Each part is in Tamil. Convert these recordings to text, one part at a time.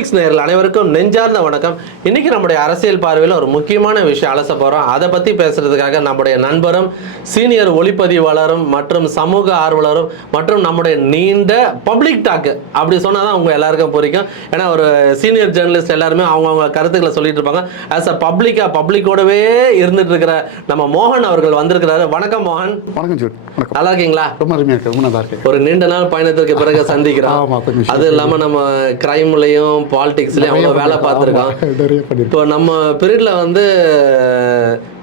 ஒலிம்பிக்ஸ் நேரில் அனைவருக்கும் நெஞ்சார்ந்த வணக்கம். இன்னைக்கு நம்முடைய அரசியல் பார்வையில் ஒரு முக்கியமான விஷயம் அலச போகிறோம் அதை பற்றி பேசுறதுக்காக நம்முடைய நண்பரும் சீனியர் ஒளிப்பதிவாளரும் மற்றும் சமூக ஆர்வலரும் மற்றும் நம்முடைய நீண்ட பப்ளிக் டாக் அப்படி சொன்னால் தான் உங்க எல்லாருக்கும் புரியும். ஏன்னா ஒரு சீனியர் ஜேர்னலிஸ்ட் எல்லாருமே அவங்கவுங்க கருத்துக்களை சொல்லிட்டு இருப்பாங்க. ஆஸ் அ பப்ளிக்காக பப்ளிக்கோடவே இருந்துட்டு இருக்கிற நம்ம மோகன் அவர்கள் வந்திருக்கிறாரு. வணக்கம் மோகன். வணக்கம் நல்லா இருக்கீங்களா? ரொம்ப அருமையாக இருக்கு ரொம்ப நல்லா இருக்கு ஒரு நீண்ட நாள் பயணத்திற்கு பிறகு சந்திக்கிறோம். அது இல்லாம நம்ம கிரைம்லயும் பாலிடிக்ஸ்லயும் அவ்வளவு வேலை பண்ணிருக்கோம் இப்போ நம்ம பீரியட்ல வந்து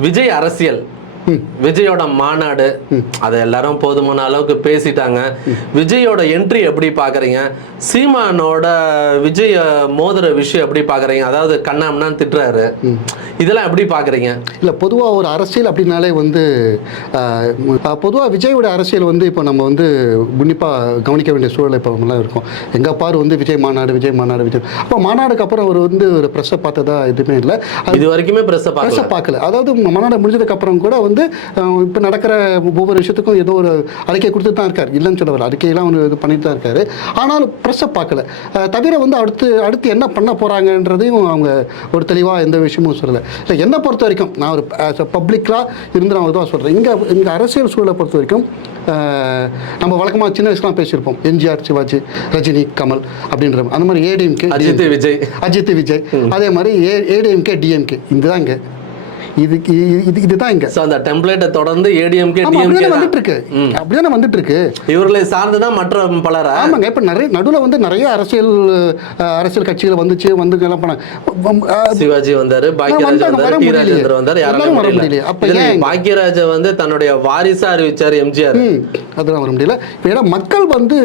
விஜய் அரசியல். விஜயோட மாநாடு அதை எல்லாரும் போதுமான அளவுக்கு பேசிட்டாங்க. விஜயோட என்ட்ரி எப்படி பாக்குறீங்க? சீமானோட விஜய் மோதிர விஷயம் எப்படி பாக்குறீங்க? அதாவது கண்ணாம்னான்னு திட்டுறாரு. இதெல்லாம் எப்படி பாக்குறீங்க? இல்லை பொதுவாக ஒரு அரசியல் அப்படின்னாலே வந்து பொதுவாக விஜயோட அரசியல் வந்து இப்போ நம்ம வந்து உன்னிப்பாக கவனிக்க வேண்டிய சூழல் இப்போ நம்மளாம் இருக்கும். எங்கே பாரு வந்து விஜய் மாநாடு விஜய் மாநாடு விஜய் அப்போ மாநாடுக்கு அப்புறம் அவர் வந்து ஒரு ப்ரெஸ்ஸை பார்த்ததா எதுவுமே இல்லை. இது வரைக்குமே பிரஸ் ப்ரெஸ்ஸை பார்க்கல. பார்க்கல. அதாவது மாநாடு முடிஞ்சதுக்கு அப்புறம் கூட வந்து இப்போ நடக்கிற ஒவ்வொரு விஷயத்துக்கும் ஏதோ ஒரு அறிக்கை கொடுத்துட்டு தான் இருக்கார். இல்லைன்னு சொல்ல வர அறிக்கையெல்லாம் அவர் இது பண்ணிட்டு தான் இருக்காரு. ஆனாலும் ப்ரெஸ்ஸை பார்க்கல. தவிர வந்து அடுத்து அடுத்து என்ன பண்ண போகிறாங்கன்றதையும் அவங்க ஒரு தெளிவாக எந்த விஷயமும் சொல்லலை. இல்லை என்னை பொறுத்த வரைக்கும் நான் ஒரு பப்ளிக்காக இருந்து நான் தான் சொல்கிறேன் இங்கே இங்கே அரசியல் சூழலை பொறுத்த வரைக்கும் நம்ம வழக்கமாக சின்ன வயசுலாம் பேசியிருப்போம். எம்ஜிஆர் சிவாஜி ரஜினி கமல் அப்படின்ற அந்த மாதிரி ஏடிஎம்கே அஜித் விஜய். அஜித் விஜய். அதே மாதிரி ஏ ஏடிஎம்கே டிஎம்கே இதுதான் இங்கே இது இது இதுதான் இங்கே. அந்த டெம்ப்ளேட்டை தொடர்ந்து ஏடிஎம்கே டிஎம்கே வந்துட்டு இருக்கு அப்படியே வந்துட்டு இருக்கு இவர்களை சார்ந்து தான் மற்ற பலரா ஆமாங்க இப்போ நிறைய நடுவில் வந்து நிறைய அரசியல் அரசியல் கட்சிகள் வந்துச்சு வந்து எல்லாம் பண்ணாங்க சிவாஜி வந்தாரு பாக்யராஜ் வந்தாரு யாரும் வர முடியல. அப்ப ஏன்? பாக்யராஜ வந்து தன்னுடைய வாரிசா அறிவிச்சாரு எம்ஜிஆர். அதெல்லாம் வர முடியல. ஏன்னா மக்கள் வந்து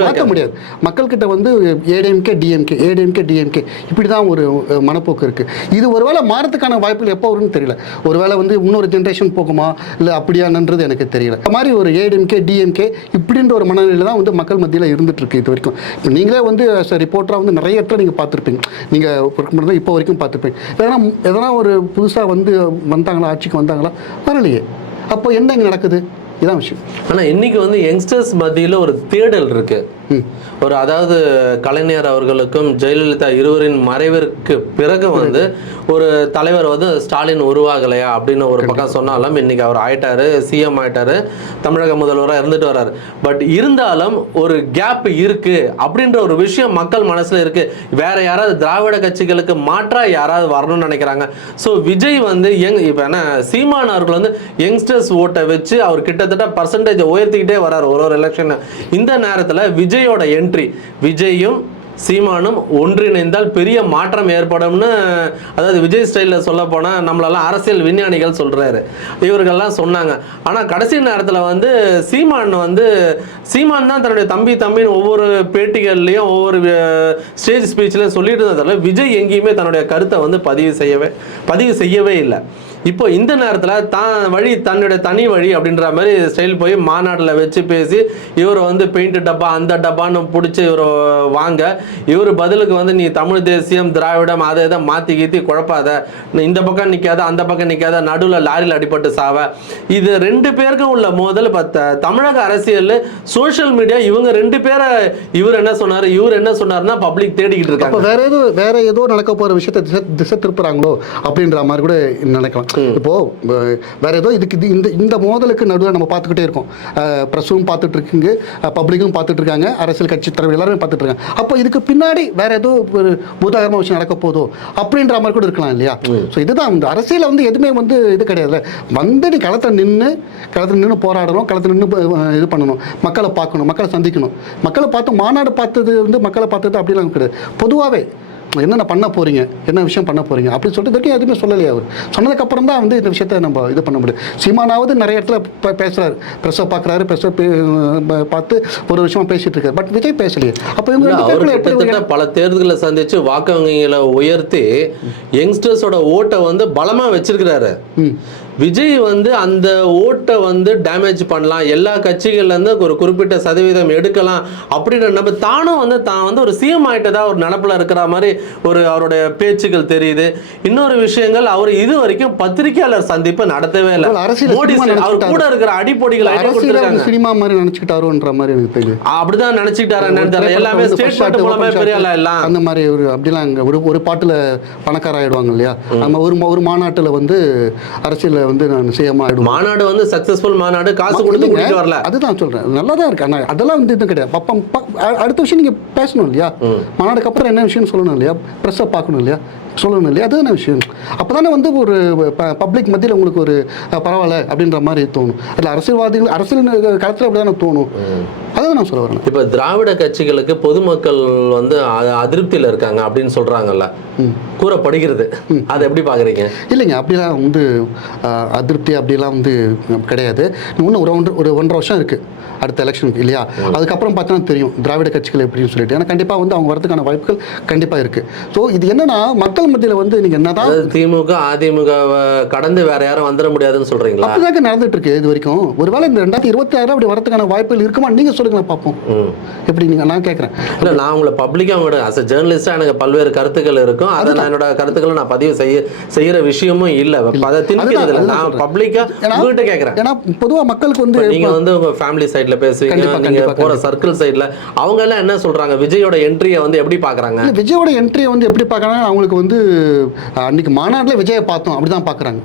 மாற்ற. முடியாது. மக்கள்கிட்ட வந்து ஏடிஎம்கே டிஎம்கே ஏடிஎம்கே டிஎம்கே இப்படி தான் ஒரு மனப்போக்கு இருக்குது இது ஒருவேளை மாறத்துக்கான வாய்ப்புகள் எப்போ வரும்னு தெரியல. ஒருவேளை வந்து இன்னொரு ஜென்ரேஷன் போகுமா? இல்லை அப்படியானன்றது எனக்கு தெரியல. இந்த மாதிரி ஒரு ஏடிஎம்கே டிஎம்கே இப்படின்ற ஒரு மனநிலை தான் வந்து மக்கள் மத்தியில் இருந்துட்டு இருக்கு இது வரைக்கும். இப்போ நீங்களே வந்து ரிப்போர்ட்டராக வந்து நிறைய இடத்துல நீங்கள் பார்த்துருப்பீங்க. நீங்கள் இப்போ வரைக்கும் பார்த்துருப்பீங்க. ஏன்னா எதனா ஒரு புதுசாக வந்து வந்தாங்களா? ஆட்சிக்கு வந்தாங்களா? வரலையே. அப்போ என்ன இங்கே நடக்குது? இதான் விஷயம். ஆனா இன்னைக்கு வந்து யங்ஸ்டர்ஸ் மத்தியில ஒரு தேடல் இருக்கு. ஒரு அதாவது கலைஞர் அவர்களுக்கும் ஜெயலலிதா இருவரின் மறைவிற்கு பிறகு வந்து ஒரு தலைவர் வந்து ஸ்டாலின் உருவாகலையா அப்படின்னு ஒரு பக்கம் சொன்னாலும் இன்னைக்கு அவர் ஆயிட்டாரு சிஎம் ஆயிட்டாரு தமிழக முதல்வராக இருந்துட்டு வர்றாரு. பட் இருந்தாலும் ஒரு கேப் இருக்கு அப்படின்ற ஒரு விஷயம் மக்கள் மனசுல இருக்கு. வேற யாராவது திராவிட கட்சிகளுக்கு மாற்றா யாராவது வரணும்னு நினைக்கிறாங்க. ஸோ விஜய் வந்து யங் இப்போ என்ன சீமான் அவர்கள் வந்து யங்ஸ்டர்ஸ் ஓட்டை வச்சு அவர் கிட்டத்தட்ட பர்சன்டேஜ் உயர்த்திக்கிட்டே வர்றாரு ஒரு ஒரு எலெக்ஷன் இந்த நேரத்தில் விஜயோட என்ட்ரி விஜயும் சீமானும் ஒன்றிணைந்தால் பெரிய மாற்றம் ஏற்படும்னு அதாவது விஜய் ஸ்டைலில் சொல்ல போனால் நம்மளெல்லாம் அரசியல் விஞ்ஞானிகள் சொல்கிறாரு இவர்கள்லாம் சொன்னாங்க. ஆனால் கடைசி நேரத்தில் வந்து சீமான் வந்து சீமான் தான் தன்னுடைய தம்பி தம்பின்னு ஒவ்வொரு பேட்டிகள்லையும் ஒவ்வொரு ஸ்டேஜ் ஸ்பீச்லையும் சொல்லிட்டு இருந்ததால் விஜய் எங்கேயுமே தன்னுடைய கருத்தை வந்து பதிவு செய்யவே பதிவு செய்யவே இல்லை. இப்போ இந்த நேரத்தில் தான் வழி தன்னுடைய தனி வழி அப்படின்ற மாதிரி ஸ்டைல் போய் மாநாட்டில் வச்சு பேசி இவரை வந்து பெயிண்ட் டப்பா அந்த டப்பான்னு பிடிச்சி இவரை வாங்க இவர் பதிலுக்கு வந்து நீ தமிழ் தேசியம் திராவிடம் அதை இதை மாற்றி கீத்தி குழப்பாத. இந்த பக்கம் நிற்காத அந்த பக்கம் நிற்காத நடுவில் லாரியில் அடிபட்டு சாவ. இது ரெண்டு பேருக்கும் உள்ள மோதல் பத்த. தமிழக அரசியலில் சோஷியல் மீடியா இவங்க ரெண்டு பேரை இவர் என்ன சொன்னார் இவர் என்ன சொன்னார்னா பப்ளிக் தேடிக்கிட்டு இருக்காங்க. வேற ஏதோ வேற ஏதோ நடக்க போகிற விஷயத்தை திசை திசை திருப்புறாங்களோ அப்படின்ற மாதிரி கூட நினைக்கலாம். இப்போ அஹ், வேற ஏதோ இதுக்கு இது இந்த இந்த மோதலுக்கு நடுவில் நம்ம பார்த்துக்கிட்டே இருக்கோம். ப்ரெஸ்ஸும் பார்த்துட்டு இருக்குங்க பப்ளிக்கும் பார்த்துட்டு இருக்காங்க அரசியல் கட்சி தலைவர் எல்லாருமே பார்த்துட்டு இருக்காங்க அப்போ இதுக்கு பின்னாடி வேற ஏதோ ஒரு பூதாகரமான விஷயம் நடக்க போதோ அப்படின்ற மாதிரி கூட இருக்கலாம் இல்லையா? ஸோ இதுதான் இந்த அரசியல் வந்து எதுவுமே வந்து இது கிடையாது வந்து நீ களத்தில் நின்று களத்தில் நின்று போராடணும் களத்தில் நின்று இது பண்ணணும் மக்களை பார்க்கணும் மக்களை சந்திக்கணும். மக்களை பார்த்து மாநாடு பார்த்தது வந்து மக்களை பார்த்தது அப்படிலாம் கிடையாது. பொதுவாகவே என்னென்ன பண்ண போறீங்க? என்ன விஷயம் பண்ண போறீங்க? அப்படின்னு சொல்லிட்டு வரைக்கும் எதுவுமே சொல்லலையே அவர். சொன்னதுக்கப்புறம் தான் வந்து இந்த விஷயத்தை நம்ம இது பண்ண முடியும். சீமானாவது நிறைய இடத்துல ப- பேசுறாரு. ப்ரெஸ்ஸை பார்க்குறாரு ப்ரெஸ்ஸை பார்த்து ஒரு விஷயமா பேசிட்டு இருக்காரு. பட் விஜய் பேசலையே. அப்போ இவங்க பல தேர்தல்களை சந்திச்சு வாக்கு வங்கிகளை உயர்த்தி யங்ஸ்டர்ஸோட ஓட்டை வந்து பலமா வச்சிருக்கிறாரு. விஜய் வந்து அந்த ஓட்டை வந்து டேமேஜ் பண்ணலாம். எல்லா கட்சிகள்ல இருந்து ஒரு குறிப்பிட்ட சதவீதம் எடுக்கலாம் அப்படின்னு நம்ம தானும் வந்து தான் வந்து ஒரு சிஎம் ஆயிட்டதா ஒரு நினப்புல இருக்கிற மாதிரி ஒரு அவருடைய பேச்சுகள் தெரியுது. இன்னொரு விஷயங்கள் அவர் இது வரைக்கும் பத்திரிகையாளர் சந்திப்பு நடத்தவே இல்லை. அவர் அரசியல் மோடி அவர் கூட இருக்கிற அடிப்பொடிகள் அரசியல் சினிமா மாதிரி நினைச்சுக்கிட்டாரோன்ற மாதிரி எனக்கு தெரியுது. அப்படிதான் நினைச்சுக்கிட்டாரு என்னன்னு எல்லாமே வந்து ஸ்டேட் first shot, பாட்டு மூலமே பெரிய எல்லாம். அந்த மாதிரி ஒரு அப்படிலாம் ஒரு ஒரு பாட்டுல பணக்கார ஆயிடுவாங்க இல்லையா நம்ம ஒரு ஒரு மாநாட்டுல வந்து அரசியல்ல வந்து நான் ஆயிடுவோம் மாநாடு வந்து சக்சஸ்ஃபுல் மாநாடு காசு கொடுத்து கூட்டிட்டு வரல. அதுதான் சொல்றேன். நல்லா தான் இருக்கு. ஆனா அதெல்லாம் வந்து இது கிடையாது. பப்பம் அடுத்த விஷயம் நீங்க பேசணும் இல்லையா? மாநாடுக்கு அப்புறம் என்ன விஷயம் சொல்லணும் இல்லையா? ப்ரெஸ்ஸை பார்க்கணும் இல்லையா? சொல்லணும் இல்லையா? அதுதானே விஷயம். அப்பதானே வந்து ஒரு பப்ளிக் மத்தியில் உங்களுக்கு ஒரு பரவாயில்ல அப்படின்ற மாதிரி தோணும். அதில் அரசியல்வாதிகள் அரசியல் களத்தில் அப்படி தானே தோணும். நான் சொல்ல வரேன். இப்ப திராவிட கட்சிகளுக்கு பொதுமக்கள் வந்து அதிருப்தியில இருக்காங்க அப்படின்னு சொல்றாங்கல்ல. கூறப்படுகிறது. அதை எப்படி பாக்குறீங்க? இல்லைங்க அப்படிலாம் வந்து அதிருப்தி அப்படிலாம் வந்து கிடையாது. இன்னும் ஒரு ஒன்று ஒரு ஒன்றரை வருஷம் இருக்குது அடுத்த எலெக்ஷனுக்கு இல்லையா? அதுக்கப்புறம் பார்த்தா தெரியும் திராவிட கட்சிகள் எப்படின்னு சொல்லிட்டு. ஏன்னா கண்டிப்பாக வந்து அவங்க வரதுக்கான வாய்ப்புகள் கண்டிப்பாக இருக்குது ஸோ இது என்னன்னா மக்கள் மத்தியில் வந்து நீங்கள் என்னதான் திமுக அதிமுக கடந்து வேற யாரும் வந்துட முடியாதுன்னு சொல்றீங்களா? அப்படிதாங்க நடந்துட்டு இருக்கு இது வரைக்கும். ஒருவேளை இந்த ரெண்டாயிரத்தி இருபத்தி ஆறு அப்படி வரதுக்கான வாய்ப்புகள் இருக்குமா நீங்க சொல்லுங்களேன். பார்ப்போம். எப்படி நீங்க நான் கேட்குறேன் இல்ல நான் உங்களை பப்ளிக்கா உங்களோட அஸ் ஜேர்னலிஸ்டா எனக்கு பல்வேறு கருத்துக்கள் இருக்கும். அதை நான் என்னோட கருத்துக்களை நான் பதிவு செய்ய செய்யற விஷயமும் இல்ல. அதை திணிக்கிறது நான் சொல்றேன். பப்ளிக்கா ஏன்னா- உங்ககிட்ட கேக்குறேன். ஏன்னா பொதுவா மக்களுக்கு வந்து நீங்க வந்து உங்க ஃபேமிலி சைடுல பேசுவீங்க. கண்டிப்பா, நீங்க கண்டிப்பா, போற சர்க்கிள் சைடுல அவங்க எல்லாம் என்ன சொல்றாங்க? விஜயோட என்ட்ரியை வந்து எப்படி பாக்குறாங்க இல்ல, விஜயோட என்ட்ரியை வந்து எப்படி பார்க்கறாங்கன்னா அவங்களுக்கு வந்து அன்னைக்கு மாநாட்டில் விஜயை பார்த்தோம். அப்படிதான் பார்க்கறாங்க.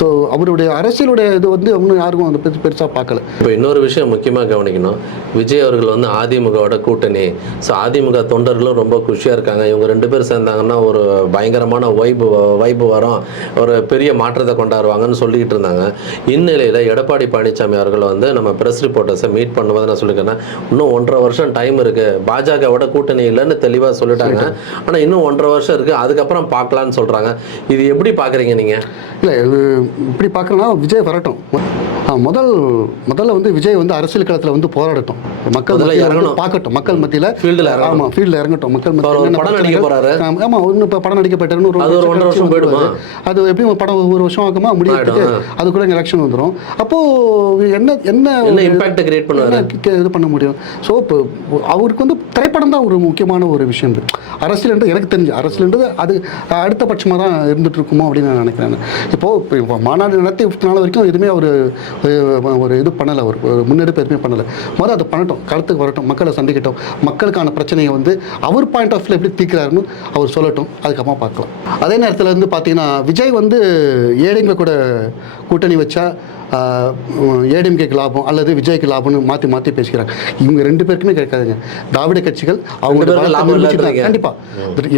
ஸோ அவருடைய அரசியலுடைய இது வந்து ஒன்றும் யாருக்கும் வந்து பெருசு பெருசாக பார்க்கல. இப்போ இன்னொரு விஷயம் முக்கியமாக கவனிக்கணும். விஜய் அவர்கள் வந்து அதிமுகவோட கூட்டணி. ஸோ அதிமுக தொண்டர்களும் ரொம்ப குஷியாக இருக்காங்க. இவங்க ரெண்டு பேரும் சேர்ந்தாங்கன்னா ஒரு பயங்கரமான வைப்பு வைப்பு வரும். ஒரு பெரிய மாற்றத்தை கொண்டாடுவாங்கன்னு சொல்லிக்கிட்டு இருந்தாங்க. இந்நிலையில் எடப்பாடி பழனிசாமி அவர்கள் வந்து நம்ம ப்ரெஸ் ரிப்போர்ட்டர்ஸை மீட் பண்ணும்போது நான் சொல்லிக்கிறேன் இன்னும் ஒன்றரை வருஷம் டைம் இருக்குது பாஜகவோட கூட்டணி இல்லைன்னு தெளிவாக சொல்லிட்டாங்க. ஆனால் இன்னும் ஒன்றரை வருஷம் இருக்குது அதுக்கப்புறம் பார்க்கலான்னு சொல்கிறாங்க இது எப்படி பார்க்குறீங்க நீங்கள் இல்லை இது இப்படி பார்க்கறனா விஜய் வரட்டும். முதல் முதல்ல வந்து விஜய் வந்து அரசியல் களத்தில் வந்து போராடட்டும். மக்கள் இறங்கணும். பார்க்கட்டும். மக்கள் மத்தியில் Field ல இறங்கணும். ஆமாம் ஃபீல்டில் இறங்கட்டும். மக்கள் அவர் மத்தியில் படம் நடிக்க போறாரு. ஆமாம் ஒன்று இப்போ படம் நடிக்க அது ஒரு வருஷம் போயிடுமா? அது எப்படி ஒரு படம் ஒரு வருஷம் ஆகுமா? முடியறதுக்கு ஆயிடும். அதுக்குள்ள எலெக்ஷன் வந்துடும் அப்போது என்ன என்ன இம்பாக்ட் கிரியேட் பண்ணுவாரு? என்ன கே- இது பண்ண முடியும்? ஸோ இப்போ அவருக்கு வந்து திரைப்படம் தான் ஒரு முக்கியமான ஒரு விஷயம். அரசியல்ன்றது எனக்கு தெரிஞ்சு அரசியல்ன்றது அது அடுத்த பட்சமாக தான் இருந்துட்டு இருக்குமோ அப்படின்னு நான் நினைக்கிறேன். இப்போது இப்போ மாநாடு நடத்தி நாள் வரைக்கும் எதுவுமே ஒரு ஒரு- இது பண்ணலை ஒரு ஒரு முன்னெடுப்பு எதுவுமே பண்ணலை. முதல்ல அதை பண்ணட்டும் களத்துக்கு வரட்டும் மக்களை சந்திக்கட்டும் மக்களுக்கான பிரச்சனையை வந்து அவர் பாயிண்ட் ஆஃப் வியூ எப்படி தீர்க்கிறாருன்னு அவர் சொல்லட்டும் அதுக்கப்புறமா பார்க்கலாம். அதே நேரத்தில் வந்து பார்த்தீங்கன்னா விஜய் வந்து ஏழைங்க கூட கூட்டணி வச்சா ஏடிஎம்கேக்கு லாபம் அல்லது விஜய்க்கு லாபம்னு மாற்றி மாற்றி பேசிக்கிறாங்க. இவங்க ரெண்டு பேருக்குமே கிடைக்காதுங்க. திராவிட கட்சிகள் அவங்களுடைய பேருக்கும் பலத்தை லாபம் நிரூபிச்சிட்டாங்க. இல்லைன்றீங்க. கண்டிப்பா.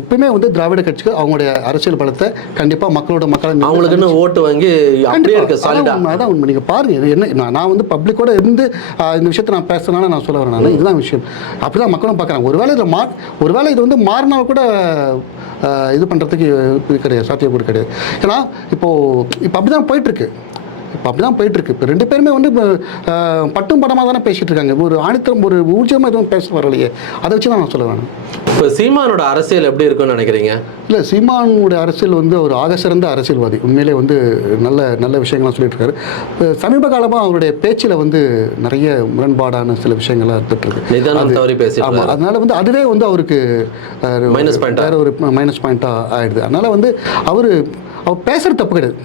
எப்பவுமே வந்து திராவிட கட்சிகள் அவங்களுடைய அரசியல் பலத்தை கண்டிப்பா மக்களோட மக்களை அவங்களுக்குன்னு ஓட்டு வாங்கி அதான் உண்மை, அதான் உண்மை. நீங்க பாருங்க இது என்ன நான் வந்து பப்ளிக்கோட இருந்து இந்த விஷயத்தை நான் பேசுறதுனால நான் சொல்ல வரேன். நான் இதுதான் விஷயம். அப்படிதான் மக்களும் பார்க்குறாங்க. ஒருவேளை இதில் மா ஒருவேளை இது வந்து மாறினால் கூட இது பண்ணுறதுக்கு கிடையாது சாத்தியக்கூறு கிடையாது. ஏன்னா இப்போ இப்போ அப்படிதான் போயிட்டு இருக்கு. இப்போ அப்படிதான் போயிட்டு இருக்கு இப்போ ரெண்டு பேருமே வந்து பட்டும் படமாக தானே பேசிட்டு இருக்காங்க. ஒரு ஆணித்தரம் ஒரு ஊர்ஜமாக எதுவும் பேச வரலையே. அதை வச்சு தான் நான் சொல்ல வேணும் இப்போ சீமானோட அரசியல் எப்படி இருக்கும்னு நினைக்கிறீங்க? இல்லை சீமானுடைய அரசியல் வந்து ஒரு ஆக சிறந்த அரசியல்வாதி. உண்மையிலே வந்து நல்ல நல்ல விஷயங்கள்லாம் சொல்லிட்டு இருக்காரு. சமீப காலமாக அவருடைய பேச்சில் வந்து நிறைய முரண்பாடான சில விஷயங்கள்லாம் இருந்துட்டு இருக்கு நிதானம் தவறி பேசிட்டு ஆமாம் அதனால வந்து அதுவே வந்து அவருக்கு point ஆ? வேற ஒரு மைனஸ் பாயிண்ட்டாக ஆயிடுது. அதனால வந்து அவர் அவர் பேசுறது தப்பு கிடையாது.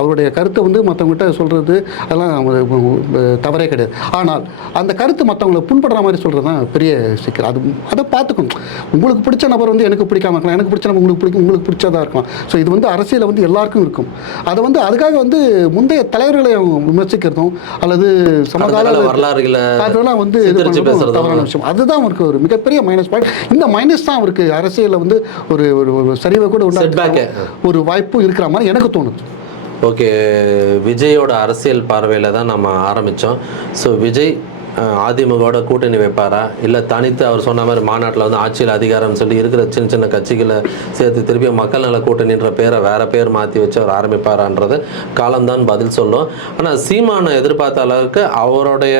அவருடைய கருத்தை வந்து மற்றவங்ககிட்ட சொல்கிறது அதெல்லாம் தவறே கிடையாது. ஆனால் அந்த கருத்து மற்றவங்களை புண்படுற மாதிரி சொல்கிறது தான் பெரிய சிக்கல். அது அதை பார்த்துக்கணும். உங்களுக்கு பிடிச்ச நபர் வந்து எனக்கு பிடிக்காம இருக்கலாம். எனக்கு பிடிச்ச நபர் உங்களுக்கு பிடிக்கும் உங்களுக்கு பிடிச்சதா இருக்கலாம். ஸோ இது வந்து அரசியலில் வந்து எல்லாருக்கும் இருக்கும். அதை வந்து அதுக்காக வந்து முந்தைய தலைவர்களை விமர்சிக்கிறதும் அல்லது சமகால வரலாறுகளை அதெல்லாம் வந்து. தவறான விஷயம். அதுதான் அவருக்கு ஒரு மிகப்பெரிய மைனஸ் பாயிண்ட் இந்த மைனஸ் தான் அவருக்கு அரசியலில் வந்து ஒரு ஒரு சரிவை கூட. உண்டாக்க ஒரு வாய்ப்பு இருக்கிற மாதிரி எனக்கு தோணுது. ஓகே விஜயோட அரசியல் பார்வையில் தான் நம்ம ஆரம்பித்தோம் ஸோ விஜய் அதிமுகவோட கூட்டணி வைப்பாரா? இல்லை தனித்து அவர் சொன்ன மாதிரி மாநாட்டில் வந்து ஆட்சியில் அதிகாரம் சொல்லி இருக்கிற சின்ன சின்ன கட்சிகளை சேர்த்து திருப்பி மக்கள் நல கூட்டணின்ற பேரை வேற பேர் மாற்றி வச்சு அவர் ஆரம்பிப்பாரான்றது காலம்தான் பதில் சொல்லும். ஆனால் சீமானை எதிர்பார்த்த அளவுக்கு அவருடைய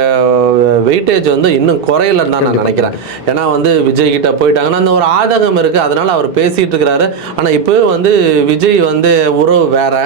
வெயிட்டேஜ் வந்து இன்னும் குறையலன்னு தான் நான் நினைக்கிறேன். ஏன்னா வந்து விஜய் கிட்ட போயிட்டாங்கன்னா அந்த ஒரு ஆதகம் இருக்குது அதனால அவர் பேசிட்டு இருக்கிறாரு ஆனால் இப்போவே வந்து விஜய் வந்து உறவு வேற.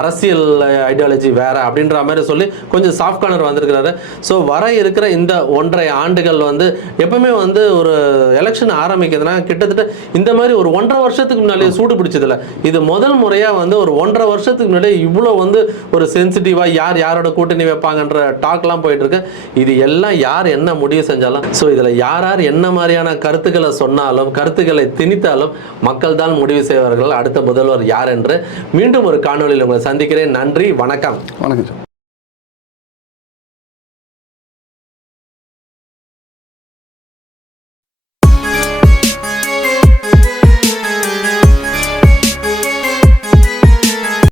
அரசியல் ஐடியாலஜி வேற அப்படின்ற மாதிரி சொல்லி கொஞ்சம் சாஃப்ட் கார்னர் வந்திருக்கிறாரு. ஸோ வர இருக்கிற இந்த ஒன்றரை ஆண்டுகள் வந்து எப்பவுமே வந்து ஒரு எலெக்ஷன் ஆரம்பிக்குதுன்னா கிட்டத்தட்ட இந்த மாதிரி ஒரு ஒன்றரை வருஷத்துக்கு முன்னாலே சூடு பிடிச்சதில்ல இது முதல் முறையாக வந்து ஒரு ஒன்றரை வருஷத்துக்கு முன்னாடியே இவ்வளோ வந்து ஒரு சென்சிட்டிவாக யார் யாரோட கூட்டணி வைப்பாங்கன்ற டாக்லாம் போயிட்டு இருக்கு இது எல்லாம் யார் என்ன முடிவு செஞ்சாலும் ஸோ இதில் யார் யார் என்ன மாதிரியான கருத்துக்களை சொன்னாலும் கருத்துக்களை திணித்தாலும் மக்கள் தான் முடிவு செய்வார்கள். அடுத்த முதல்வர் யார் என்று மீண்டும் ஒரு காணொளியில் உங்களை சந்திக்கிறேன். நன்றி வணக்கம். வணக்கம்